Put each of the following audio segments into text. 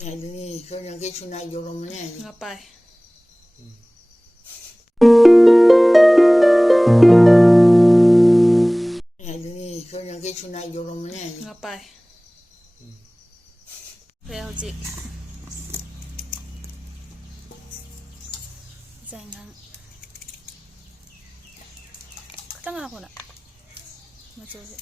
Ini soalnya kayak sunai jorong mana? Ngapai? Ini soalnya kayak sunai jorong mana? Ngapai? Kaya hujik. Jangan. Katang ako na. Machoje.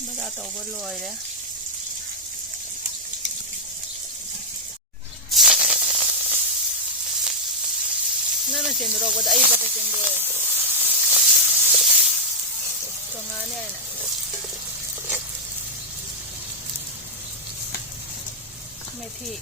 Basta tauba loire. Nana cendro ko da ay bata cendro. Tongane ay na. Methi.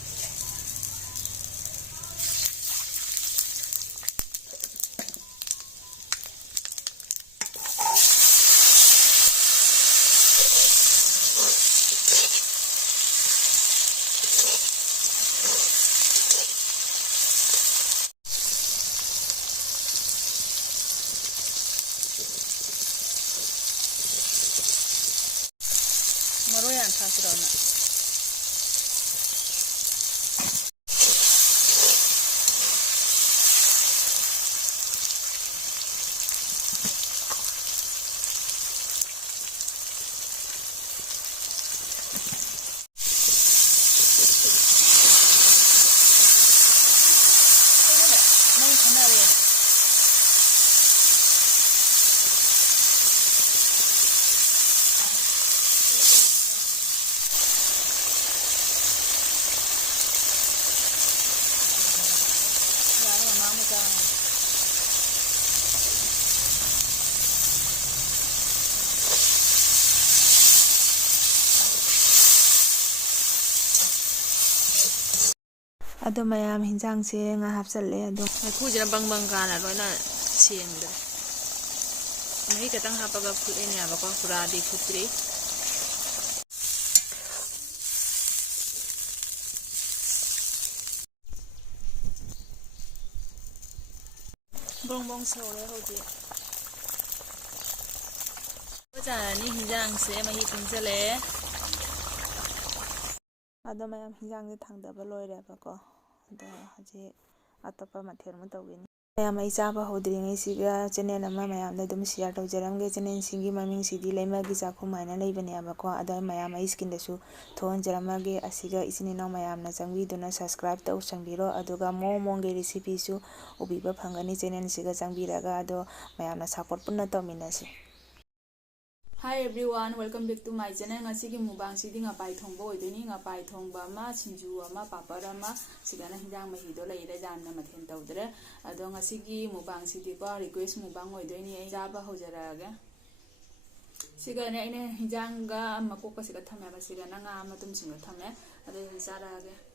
Maro yan thasiro na. Nang kanari na. Gano mama dyan. Ado mayam hinjang se nga hapsalle ado Kujira bang kana loina siengde. Mahi katang hapaga put ini apa ko kuradi putri. Bong sore hoji. Bajana ni hinjang se mahi pinjale. ado mayam hinjang se thangdaba loireba ko ado haji atapa mathel mu tawini mayam ai chaba hodringai siga channel ama mayam da dum share tawjaramge channel singi maming sidi leima gi jakhu maina leibane abako ado mayam ai skin da su thon jaramage asiga isini na mayam na changbi duna subscribe taw changbiro aduga mong ge recipe su ubiba phangani channel siga changbiraga ado mayam na support punna tawminasi. Hi everyone, welcome back to my channel. Ngasigi mubang sidi ngapai thongba oidoni ngapai thongba ma sinju ama papara ma sigana hinjang mahido leire janna mathen tawdre ado ngasigi mubang sidi ko request mubang oidoni ai jaba hojaraga sigana ine hinjanga makokka siga thame ba sigana nga matum singa thame ado jaraga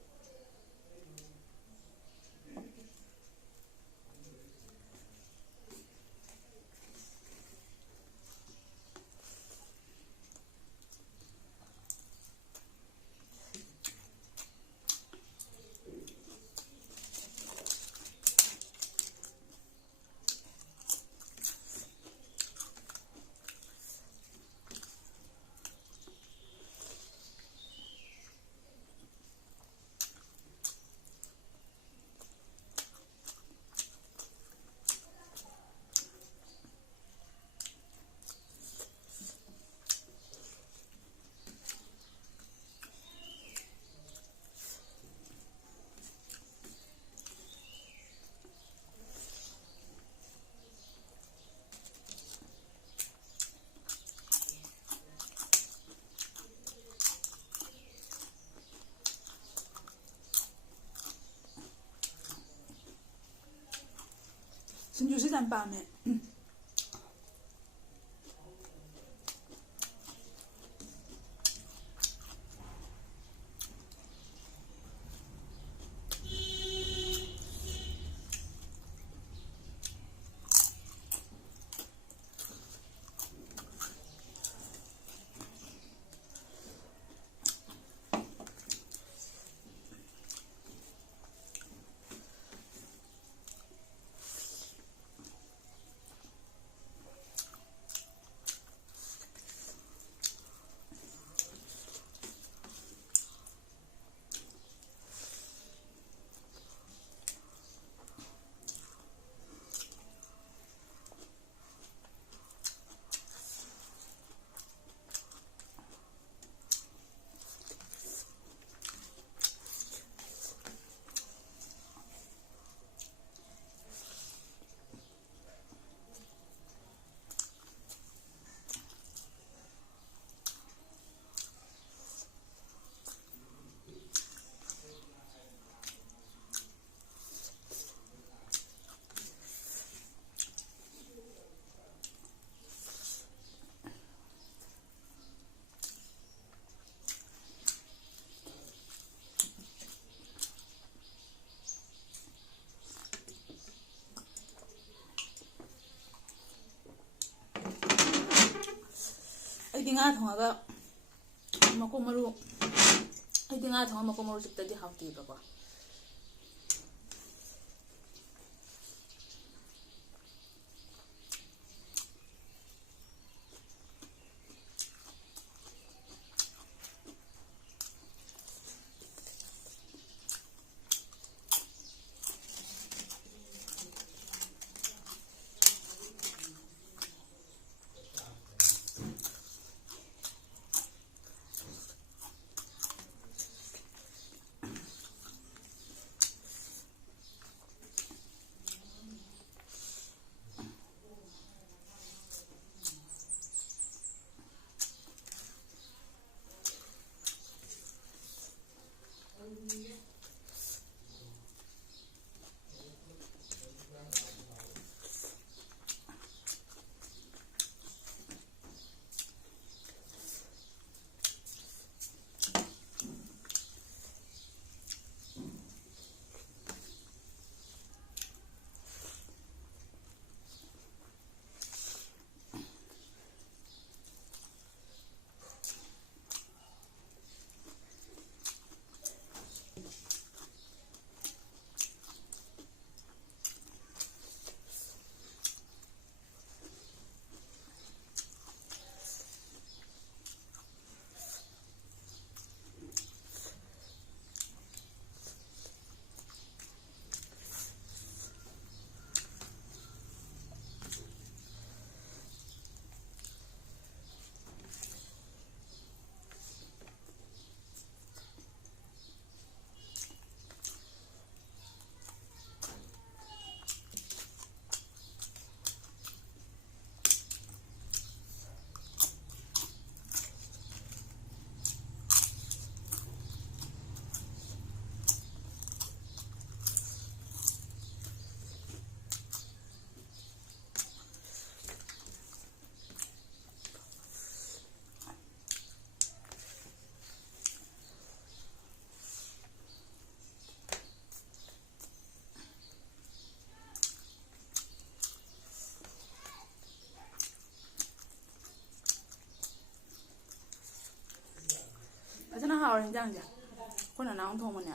sinjusi ꯌꯥꯝ ꯄꯥꯝꯃꯦ ꯑꯩꯗꯤ ꯉꯥ ꯊꯣꯡꯉꯒ ꯃꯀꯣꯛ ꯃꯔꯨ ꯑꯩꯗꯤ ꯉꯥ ꯊꯣꯡꯉꯒ ꯃꯀꯣꯛ ꯃꯔꯨ ꯆꯤꯛꯇꯗꯤ ꯍꯥꯎꯇꯦꯕꯀꯣ ꯐꯖꯅ ꯍꯥꯎꯔꯦ ꯏꯟꯖꯥꯡꯁꯦ ꯑꯩꯈꯣꯏ ꯅꯅꯥꯎꯅ ꯊꯣꯡꯕꯅꯦ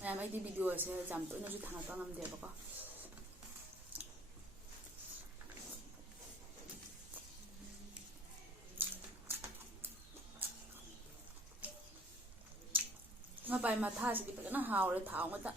ꯃꯌꯥꯝ ꯑꯩꯗꯤ ꯚꯤꯗꯤꯑꯣꯁꯦ ꯌꯥꯝ ꯇꯣꯏꯅꯁꯨ ꯊꯥꯡꯒꯠꯄ ꯉꯝꯗꯦꯕꯀꯣ ꯄꯥꯏ ꯃꯊꯥꯁꯤꯗꯤ ꯐꯖꯅ ꯍꯥꯎꯔꯦ ꯊꯥꯎ ꯉꯥꯛꯇ